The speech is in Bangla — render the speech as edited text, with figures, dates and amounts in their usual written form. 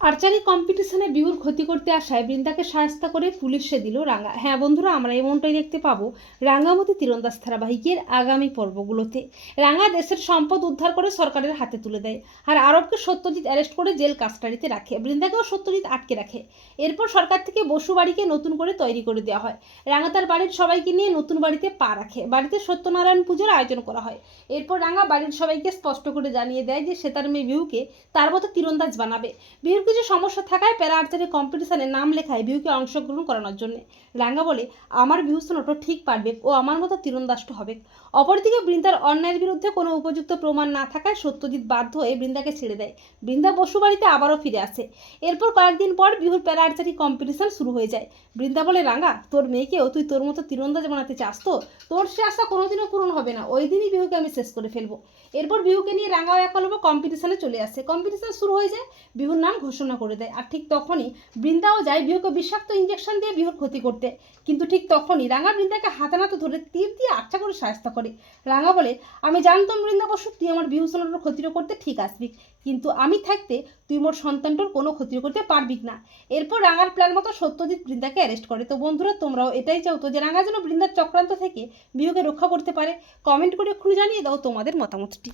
আর্চারি কম্পিটিশনে বিহুর ক্ষতি করতে আসায় বৃন্দাকে সাহায্য করে পুলিশে দিল রাঙা। হ্যাঁ বন্ধুরা, আমরা এমনটাই দেখতে পাবো রাঙামতি তীরন্দাজ ধারাবাহিকের আগামী পর্বগুলোতে। রাঙা দেশের সম্পদ উদ্ধার করে সরকারের হাতে তুলে দেয়, আর আরবকে সত্যজিৎ অ্যারেস্ট করে জেল কাস্টাডিতে রাখে। বৃন্দাকেও সত্যজিৎ আটকে রাখে। এরপর সরকার থেকে বসু বাড়িকে নতুন করে তৈরি করে দেওয়া হয়। রাঙা তার বাড়ির সবাইকে নিয়ে নতুন বাড়িতে পা রাখে। বাড়িতে সত্যনারায়ণ পুজোর আয়োজন করা হয়। এরপর রাঙা বাড়ির সবাইকে স্পষ্ট করে জানিয়ে দেয় যে সে তার মেয়ে বিহুকে তার মতো তীরন্দাজ বানাবে। বিহুর কিছু সমস্যা থাকায় প্যারা আর্চারি কম্পিটিশনে নাম লেখায় বিহুকে অংশগ্রহণ করানোর জন্য। রাঙ্গা বলে, আমার বিহু স্নোটো ঠিক পারবে, ও আমার মতো তীরন্দাজটা হবে। অপরদিকে বৃন্দার অন্যায়ের বিরুদ্ধে কোনো উপযুক্ত প্রমাণ না থাকায় সত্যজিৎ বাধ্য হয়ে বৃন্দাকে ছেড়ে দেয়। বৃন্দা বসু বাড়িতে আবারও ফিরে আসে। এরপর কয়েকদিন পর বিহুর প্যারা আর্চারি কম্পিটিশন শুরু হয়ে যায়। বৃন্দা বলে, রাঙ্গা, তোর মেয়েকেও তুই তোর মতো তীরন্দাজ বানাতে চাস তো? তোর সে আশা কোনোদিনও পূরণ হবে না। ওই দিনই বিহুকে আমি শেষ করে ফেলবো। এরপর বিহুকে নিয়ে রাঙ্গাও একলব্য কম্পিটিশনে চলে আসে। কম্পিটিশন শুরু হয়ে যায়। বিহুর নাম ঘোষণা করে দেয়। আর ঠিক তখনই বৃন্দাও যায় বিহুকে বিষাক্ত ইঞ্জেকশন দিয়ে বিহুর ক্ষতি করতে। কিন্তু ঠিক তখনই রাঙা বৃন্দাকে হাতে নাতে ধরে তীর দিয়ে আচ্ছা করে সাহায্য করে। রাঙা বলে, আমি জানতাম বৃন্দা বসু তুই আমার বিহু সোনার ক্ষতিটা করতে ঠিক আসবি, কিন্তু আমি থাকতে তুই মোর সন্তানটার কোনো ক্ষতি করতে পারবি না। এরপর রাঙার প্ল্যান মতো সত্যজিৎ বৃন্দাকে অ্যারেস্ট করে। তো বন্ধুরা, তোমরাও এটাই চাও তো যে রাঙা যেন বৃন্দার চক্রান্ত থেকে বিহুকে রক্ষা করতে পারে? কমেন্ট করে এক্ষুনি জানিয়ে দাও তোমাদের মতামতটি।